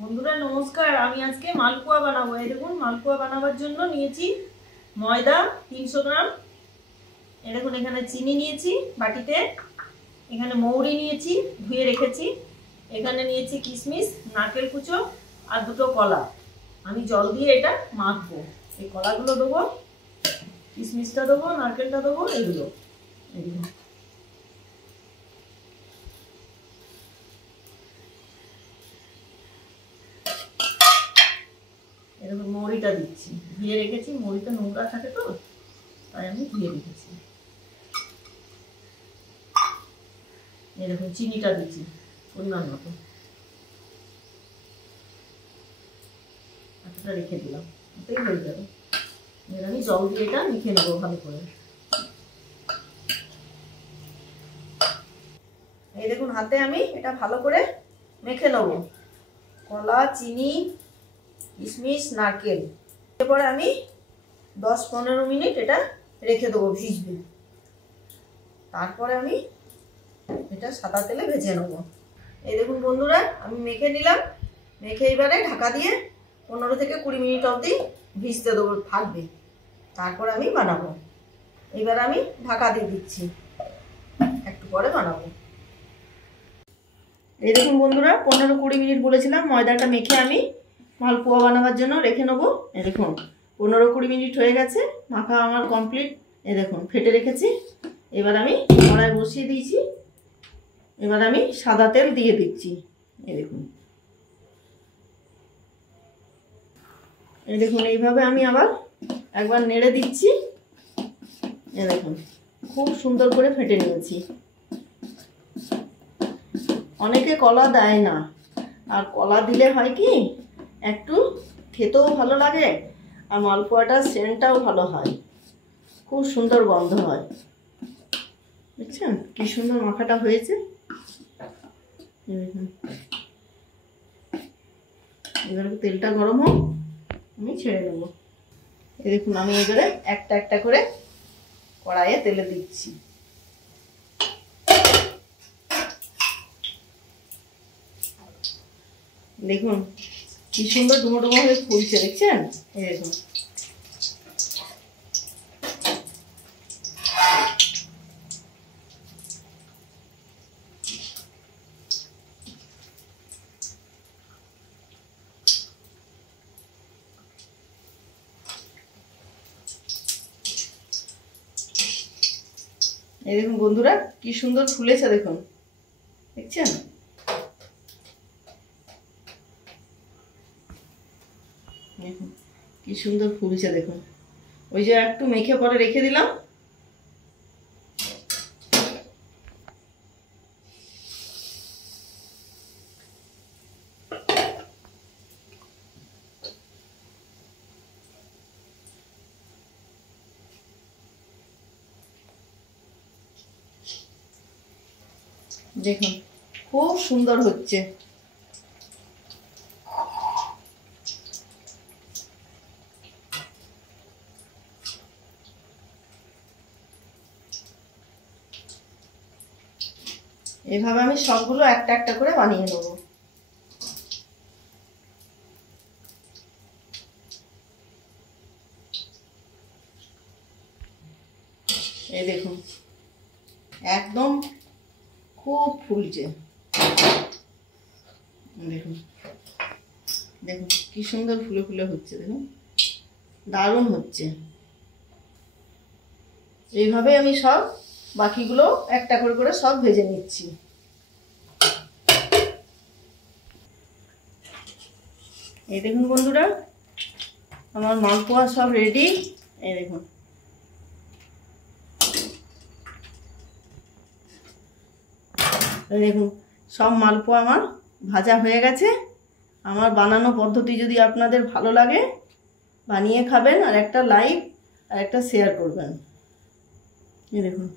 বন্ধুরা নমস্কার, আমি আজকে মালপোয়া বানাবো। এই দেখুন, মালপোয়া বানাবার জন্য নিয়েছি ময়দা 300 গ্রাম। এই দেখুন, এখানে চিনি নিয়েছি বাটিতে, এখানে মৌরি নিয়েছি ধুয়ে রেখেছি, এখানে নিয়েছি কিশমিশ, নারকেল কুচো আর দুটো কলা। আমি জল দিয়ে এটা মাখবো। এই কলাগুলো দেবো, কিশমিশটা দেবো, নারকেলটা দেবো, এগুলো এগুলো এরকম মৌরিটা দিচ্ছি, ধুয়ে রেখেছি। মৌরিটা নোংরা থাকে তো, তাই আমি ধুয়ে রেখেছি। এরকম চিনিটা দিচ্ছি পরিমাণ মতো, এতটা রেখে দিলাম, এটাই হয়ে যাবে। এবার আমি জল দিয়ে এটা মেখে নেবো ভালো করে। এই দেখুন, হাতে আমি এটা ভালো করে মেখে নেবো। কলা, চিনি, কিশমিশ, নারকেল। এরপরে আমি 10-15 মিনিট এটা রেখে দেবো, ভিজবে। তারপরে আমি এটা সাদা তেলে ভেজে নেবো। এই দেখুন বন্ধুরা, আমি মেখে নিলাম। মেখে এবারে ঢাকা দিয়ে 15 থেকে 20 মিনিট অবধি ভিজতে দেবো, থাকবে। তারপরে আমি বানাবো। এবার আমি ঢাকা দিয়ে দিচ্ছি, একটু পরে বানাবো। এই দেখুন বন্ধুরা, 15-20 মিনিট বলেছিলাম, ময়দাটা মেখে আমি মালপোয়া বানাবার জন্য রেখে নেবো। এই দেখুন 15-20 মিনিট হয়ে গেছে, মাখা আমার কমপ্লিট। এই দেখুন ফেটে রেখেছি। এবার আমি কড়াই বসিয়ে দিয়েছি। এবার আমি সাদা তেল দিয়ে দিচ্ছি। এই দেখুন, এই দেখুন, এইভাবে আমি আবার একবার নেড়ে দিচ্ছি। এই দেখুন, খুব সুন্দর করে ফেটে নিয়েছি। অনেকে কলা দেয় না, আর কলা দিলে হয় কি, একটু খেতেও ভালো লাগে, আর মালপোয়াটার সেন্টটাও ভালো হয়, খুব সুন্দর গন্ধ হয়। বুঝছেন কি সুন্দর মাখাটা হয়েছে। এবার তেলটা গরম হোক, আমি ছেড়ে নেবো। এই দেখুন, আমি এবারে একটা একটা করে কড়াইয়ে তেলে দিচ্ছি। দেখুন কি সুন্দর ডুমো ডুমো হয়ে ফুলছে, দেখছেন? এই দেখুন, এই দেখুন বন্ধুরা, কি সুন্দর ফুলেছে, দেখুন, দেখছেন? দেখুন কি সুন্দর ফুলছে, দেখুন। ওই যে একটু মেখে পরে রেখে দিলাম। দেখুন খুব সুন্দর হচ্ছে। এভাবে আমি সবগুলো একটা একটা করে বানিয়ে নেবো। এই দেখুন একদম খুব ফুলছে। দেখুন দেখুন কি সুন্দর ফুলে ফুলে হচ্ছে, দেখুন দারুণ হচ্ছে। এইভাবে আমি সব বাকিগুলো একটা করে করে সব ভেজে নিচ্ছি। এই দেখুন বন্ধুরা, আমার মালপোয়া সব রেডি। এই দেখুন, দেখুন সব মালপোয়া আমার ভাজা হয়ে গেছে। আমার বানানো পদ্ধতি যদি আপনাদের ভালো লাগে, বানিয়ে খাবেন, আর একটা লাইক আর একটা শেয়ার করবেন। এই দেখুন।